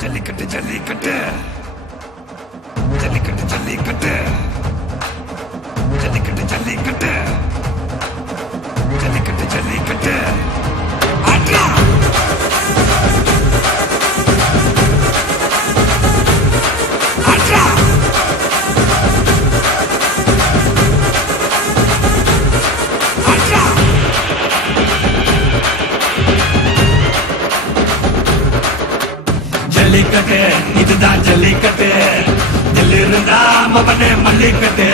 ஜல்லிக்கட்டு ஜல்லிக்கட்டு ஜல்லிக்கட்டு ஜல்லிக்கட்டு ஜல்லிக்கட்டு ஜல்லிக்கட்டு ஜல்லிக்கட்டு ஜல்லிக்கட்டு ஆட்ரா ஆட்ரா ஆட்ரா ஜல்லிக்கட்டு இதுதான் ஜல்லிக்கட்டு தில்லிருந்தா மவனே மல்லிக்கட்டு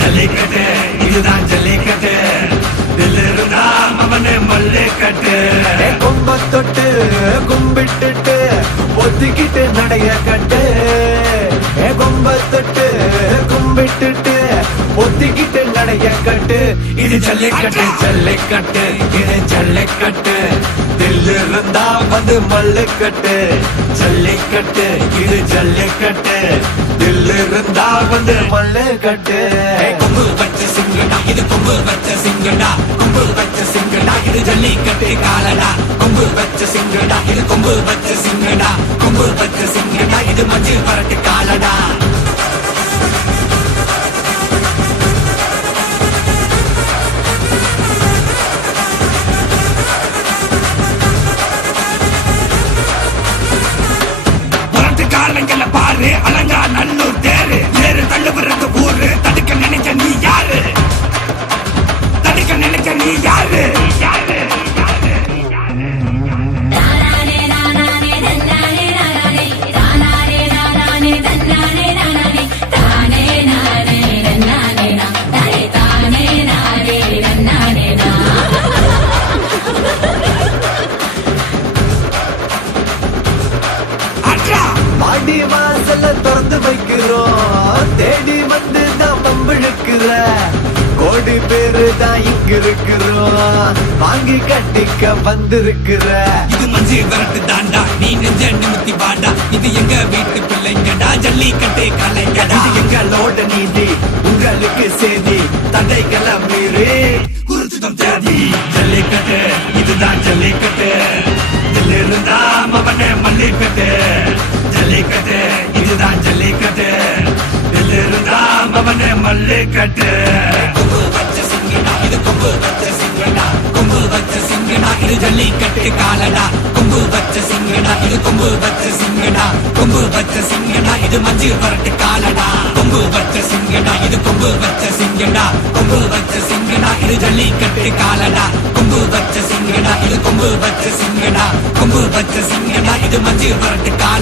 ஜல்லிக்கட்டு இதுதான் ஜல்லிக்கட்டு தில்லிருந்தா மவனே மல்லிக்கட்டு கொம்ப தொட்டு கும்பிட்டுட்டு ஒத்திக்கிட்டு நடைய கட்டு கொம்ப தொட்டு கும்பிட்டுட்டு ஒத்திக்கிட்டு நடைய கட்டு இது ஜல்லிக்கட்டு ஜல்லிக்கட்டு இது ஜல்லிக்கட்டு தில்லிருந்தா வந்து மல்லுக்கட்டு ஜல்லிக்கட்டு இது ஜல்லிக்கட்டு தில்லிருந்தா வந்து மல்லுக்கட்டு கொம்பு வச்ச சிங்கடா இது கொம்பு வச்ச சிங்கடா கொம்பு வச்ச சிங்கடா இது ஜல்லிக்கட்டு காலடா கொம்பு வச்ச சிங்கடா இது கொம்பு வச்ச சிங்கடா கொம்பு வச்ச சிங்கடா இது மஞ்சள் பரட்டு காலடா காலங்கள பாரு அலங்கா நல்லூர் தேரு ஏறு தள்ளுபுறது ஊரு தடுக்க நினைக்க நீ யாரு தடுக்க நினைக்க நீ யாரு யாரு மாடி வாசல திறந்து வைக்கிறோம் தேடி வந்து தான் பம்பிழுக்கிற கோடி பேரு தான் இங்க இருக்கிறோம் வாங்கி கட்டிக்க வந்திருக்கிற இது மஞ்சு விரட்டு தாண்டா நீ நெஞ்ச நிமித்தி வாடா இது எங்க வீட்டு பிள்ளைங்கடா ஜல்லிக்கட்டு கலைங்கடா இது எங்களோட நீதி உங்களுக்கு செய்தி தடைகளை மீறி குறிச்சுதம் தேதி ஜல்லிக்கட்டு இதுதான் ஜல்லிக்கட்டு இதிலிருந்தா மவனே மல்லிக்கட்டு ஜல்லிக்கட்டு இதுதான் ஜல்லிக்கட்டு இதிலிருந்தா மவனே மல்லிக்கட்டு கொம்பு வச்ச சிங்கடா இது கொம்பு வச்ச சிங்கடா கொம்பு வச்ச சிங்கடா இது ஜல்லிக்கட்டு காலடா கொம்பு வச்ச சிங்கடா இது கொம்பு வச்ச சிங்கடா கொம்பு வச்ச சிங்கடா இது மஞ்சு வரட்டு காலடா கொம்பு வச்ச சிங்கடா இது கொம்பு வச்ச சிங்கடா கொம்பு வச்ச சிங்கடா இது ஜல்லிக்கட்டு காலடா கொம்பு வச்ச சிங்கடா இது கொம்பு வச்ச சிங்கடா கொம்பு வச்ச சிங்கடா இது மஞ்சு வரட்டு கால